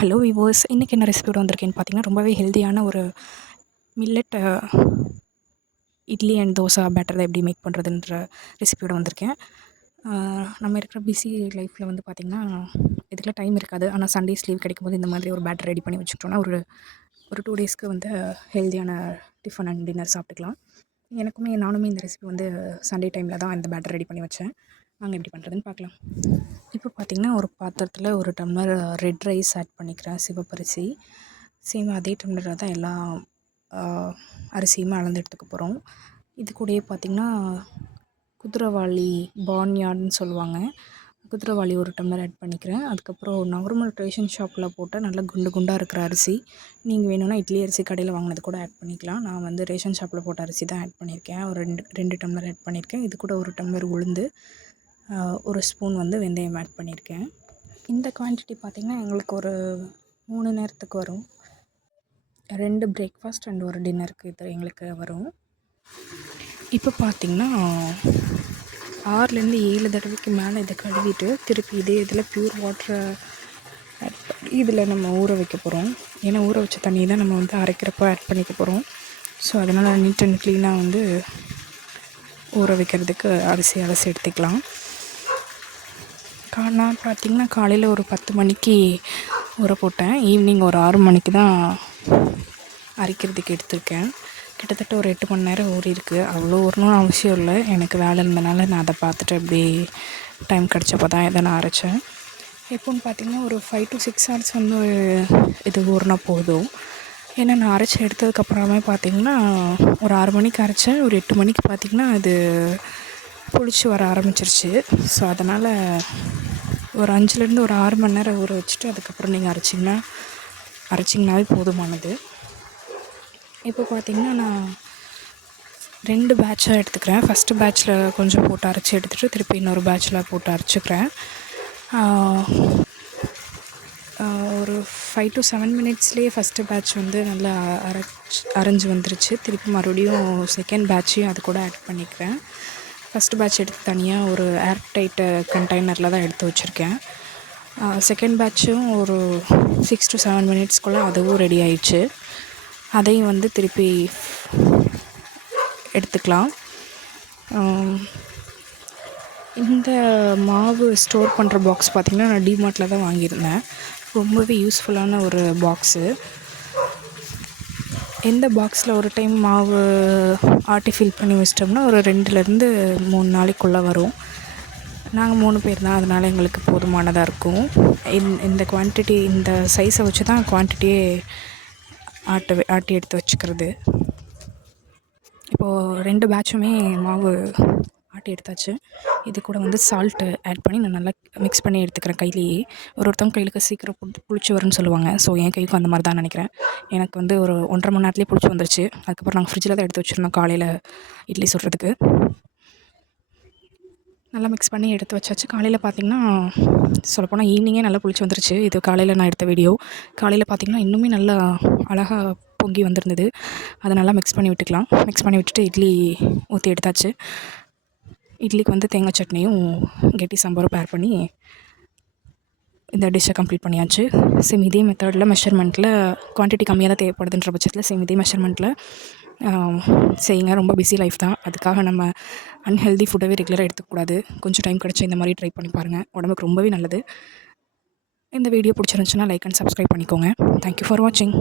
Hello விவோஸ், இன்றைக்கி என்ன ரெசிபியோட வந்திருக்கேன்னு பார்த்தீங்கன்னா, ரொம்பவே ஹெல்த்தியான ஒரு மில்லட் இட்லி அண்ட் தோசை பேட்டரில் எப்படி மேக் பண்ணுறதுன்ற ரெசிபியோட வந்திருக்கேன். நம்ம இருக்கிற பிஸி லைஃப்பில் வந்து பார்த்திங்கன்னா, இதுக்கெல்லாம் டைம் இருக்காது. ஆனால் சண்டேஸ் லீவ் கிடைக்கும்போது இந்த மாதிரி ஒரு பேட்டர் ரெடி பண்ணி வச்சுக்கிட்டோன்னா ஒரு ஒரு 2 டேஸ்க்கு வந்து ஹெல்த்தியான டிஃபன் அண்ட் டின்னர் சாப்பிட்டுக்கலாம். நானுமே இந்த ரெசிபி வந்து சண்டே டைமில் தான் இந்த பேட்டர் ரெடி பண்ணி வச்சேன். வாங்க எப்படி பண்ணுறதுன்னு பார்க்கலாம். இப்போ பார்த்திங்கன்னா, ஒரு பாத்திரத்தில் 1 டம்ளர் ரெட் ரைஸ் ஆட் பண்ணிக்கிறேன், சிவப்பரிசி. சேம் அதே டம்ளரில் தான் எல்லா அரிசியுமே அளந்து எடுத்துக்க போகிறோம். இது கூடயே பார்த்திங்கன்னா, குதிரைவாலி பார்ன்யார்டுன்னு சொல்லுவாங்க, குதிரைவாலி 1 டம்ளர் ஆட் பண்ணிக்கிறேன். அதுக்கப்புறம் நார்மல் ரேஷன் ஷாப்பில் போட்டால் நல்லா குண்டு குண்டாக இருக்கிற அரிசி. நீங்கள் வேணும்னா இட்லி அரிசி கடையில் வாங்கினது கூட ஆட் பண்ணிக்கலாம். நான் வந்து ரேஷன் ஷாப்பில் போட்ட அரிசி தான் ஆட் பண்ணியிருக்கேன். ஒரு 2 டம்ளர் ஆட் பண்ணியிருக்கேன். இது கூட 1 டம்ளர் உளுந்து, 1 ஸ்பூன் வந்து வெந்தயம் ஆட் பண்ணியிருக்கேன். இந்த குவான்டிட்டி பார்த்திங்கன்னா எங்களுக்கு ஒரு 3 நேரத்துக்கு வரும். 2 பிரேக்ஃபாஸ்ட் அண்ட் 1 டின்னருக்கு இது எங்களுக்கு வரும். இப்போ பார்த்திங்கன்னா 6லேருந்து 7 தடவைக்கு மேலே இதை கழுவிட்டு திருப்பி இதே இதில் ப்யூர் வாட்டரை ஆட் பண்ணி இதில் நம்ம ஊற வைக்க போகிறோம். ஏன்னா ஊற வச்ச தண்ணி தான் நம்ம வந்து அரைக்கிறப்போ ஆட் பண்ணிக்க போகிறோம். ஸோ அதனால் நீட் அண்ட் க்ளீனாக வந்து ஊற வைக்கிறதுக்கு அரிசி அலசி எடுத்துக்கலாம். நான் பார்த்திங்கன்னா காலையில் ஒரு 10 மணிக்கு ஊற போட்டேன். ஈவினிங் ஒரு 6 மணிக்கு தான் அரைக்கிறதுக்கு எடுத்திருக்கேன். கிட்டத்தட்ட ஒரு 8 மணி நேரம் ஊறியிருக்கு. அவ்வளோ ஊறணும்னு அவசியம் இல்லை, எனக்கு வேலை இருந்தனால நான் அதை பார்த்துட்டு அப்படி டைம் கிடச்சப்போ தான் இதை நான் அரைச்சேன். எப்போன்னு பார்த்திங்கன்னா ஒரு 5 to 6 ஹவர்ஸ் வந்து இது ஊறினா போதும். ஏன்னா நான் அரைச்சி எடுத்ததுக்கப்புறமே பார்த்திங்கன்னா ஒரு 6 மணிக்கு அரைச்சேன். ஒரு 8 மணிக்கு பார்த்திங்கன்னா அது புளிச்சு வர ஆரம்பிச்சிருச்சு. ஸோ அதனால் ஒரு 5லேருந்து ஒரு 6 மணி நேரம் ஊற வச்சுட்டு அதுக்கப்புறம் நீங்கள் அரைச்சிங்கனாவே போதுமானது. இப்போ பார்த்திங்கன்னா நான் 2 பேட்சாக எடுத்துக்கிறேன். ஃபஸ்ட்டு பேட்சில் கொஞ்சம் போட்டு அரைச்சி எடுத்துகிட்டு திருப்பி இன்னொரு பேட்சில் போட்டு அரைச்சிக்கிறேன். ஒரு 5 to 7 மினிட்ஸ்லேயே ஃபஸ்ட்டு பேட்ச் வந்து நல்லா அரைஞ்சி வந்துருச்சு. திருப்பி மறுபடியும் செகண்ட் பேட்சையும் அது கூட ஆட் பண்ணிக்கிறேன். ஃபஸ்ட்டு பேட்ச் எடுத்து தனியாக ஒரு ஏர் டைட்டு கண்டெய்னரில் தான் எடுத்து வச்சுருக்கேன். செகண்ட் பேட்சும் ஒரு 6 to 7 மினிட்ஸ்க்குள்ளே அதுவும் ரெடி ஆயிடுச்சு. அதையும் வந்து திருப்பி எடுத்துக்கலாம். இந்த மாவு ஸ்டோர் பண்ணுற பாக்ஸ் பார்த்திங்கன்னா நான் டிமார்ட்டில் தான் வாங்கியிருந்தேன். ரொம்பவே யூஸ்ஃபுல்லான ஒரு பாக்ஸு. எந்த பாக்ஸில் ஒரு டைம் மாவு ஆட்டி ஃபில் பண்ணி வச்சிட்டோம்னா ஒரு 2லேருந்து 3 நாளைக்குள்ளே வரும். நாங்கள் 3 பேர் தான், அதனால் எங்களுக்கு போதுமானதாக இருக்கும். இந்த குவான்டிட்டி இந்த சைஸை வச்சு தான் குவான்டிட்டியே ஆட்டி எடுத்து வச்சுக்கிறது. இப்போது 2 பேட்சுமே மாவு ஆட்டி எடுத்தாச்சு. இது கூட வந்து சால்ட்டு ஆட் பண்ணி நான் நல்லா மிக்ஸ் பண்ணி எடுத்துக்கிறேன் கையிலேயே. ஒருத்தவங்க கையிலுக்கு சீக்கிரம் புளிச்சு வரும்னு சொல்லுவாங்க. ஸோ என் கைக்கும் அந்த மாதிரி தான் நினைக்கிறேன். எனக்கு வந்து ஒரு 1.5 மணி நேரத்துலேயே புளிச்சு வந்துருச்சு. அதுக்கப்புறம் நாங்கள் ஃப்ரிட்ஜில் தான் எடுத்து வச்சுருந்தோம் காலையில் இட்லி சுடுறதுக்கு. நல்லா மிக்ஸ் பண்ணி எடுத்து வச்சாச்சு. காலையில் பார்த்திங்கன்னா சொல்லப்போனால் ஈவினிங்கே நல்லா புளிச்சு வந்துருச்சு. இது காலையில் நான் எடுத்த வீடியோ. காலையில் பார்த்திங்கன்னா இன்னுமே நல்லா அழகாக பொங்கி வந்திருந்தது. அதை நல்லா மிக்ஸ் பண்ணி விட்டுக்கலாம். மிக்ஸ் பண்ணி விட்டுட்டு இட்லி ஊற்றி எடுத்தாச்சு. இட்லிக்கு வந்து தேங்காய் சட்னியும் கெட்டி சாம்பாரும் பேர் பண்ணி இந்த டிஷ்ஷை கம்ப்ளீட் பண்ணியாச்சு. சேம் இதே மெத்தடில் மெஷர்மெண்ட்டில் குவான்டிட்டி கம்மியாக தான் தேவைப்படுதுன்ற பட்சத்தில் சேம் இதே மெஷர்மெண்ட்டில் செய்யுங்க. ரொம்ப பிஸி லைஃப் தான், அதுக்காக நம்ம அன்ஹெல்தி ஃபுட்டவே ரெகுலராக எடுத்துக்கூடாது. கொஞ்சம் டைம் கிடச்சா இந்த மாதிரி ட்ரை பண்ணி பாருங்கள், உடம்புக்கு ரொம்பவே நல்லது. இந்த வீடியோ பிடிச்சிருந்துச்சுன்னா லைக் அண்ட் சப்ஸ்கிரைப் பண்ணிக்கோங்க. தேங்க்யூ ஃபார் வாட்சிங்.